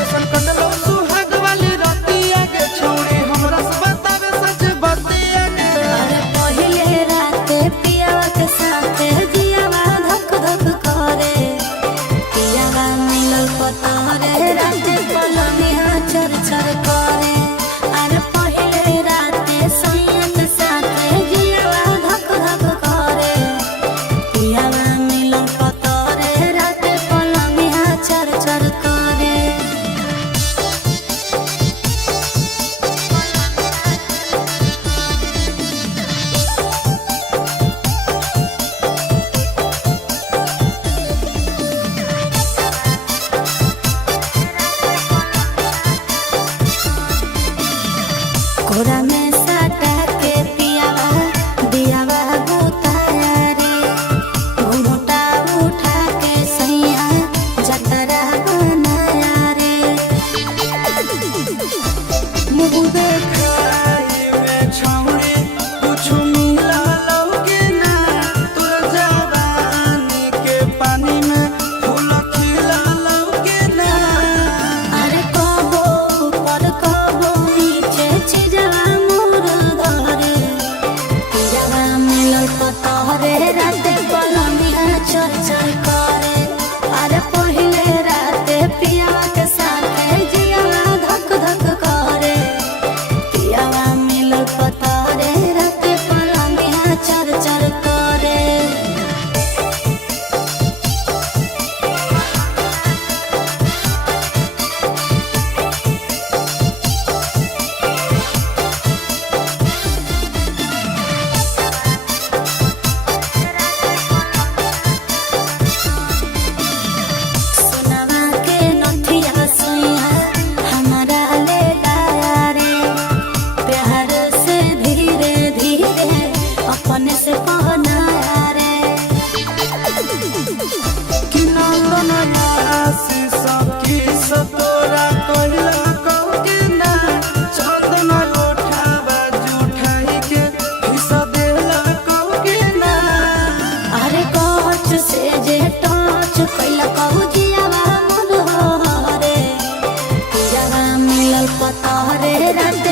कैसन कटलो सुहाग वाली रतिया के छोड़ी हमरा से बतावे सच बतिया के। अरे पहिले राते पियावा के साथे जियावा धक धक करे, पियावा मिलल पतरे राते पलनिया चर चर करे। अरे पहिले राते सैया के साथे जियावा धक धक करे, पियावा मिलल पतरे राते पलनिया चर चर करे। कोरा में साटा के पियावा दियावा गोताया रे, घुंघटा उठा के सैया जतरा बनाया रे। मुँह देखाई में छौड़ी कुछ मिला लौके ना, तोर जवानी के पानी में फूल खिला लौके ना। अरे कबो ऊपर कबो नीचे चिजवा मोर धरे, पियावा मिलल पतरे राते पलनिया चर चर करे। अरे पहिले राते पियावा के साथे जियावा धक धक करे, पियावा मिलल पतरे राते पलनिया चर चर करे। सोनावा के नथिया सोइया हमारा ले लाया रे, प्यार से धीरे धीरे अपने से पहनाया रे। कि नंदन आसी सखी सतोरा कहिला कहके ना, छदन उठावा जुठाई के हिस्सा देला कहके ना। अरे कोच से जे टच कैला कहू जियावा मन हो रे, पियावा मिलल पतरे राते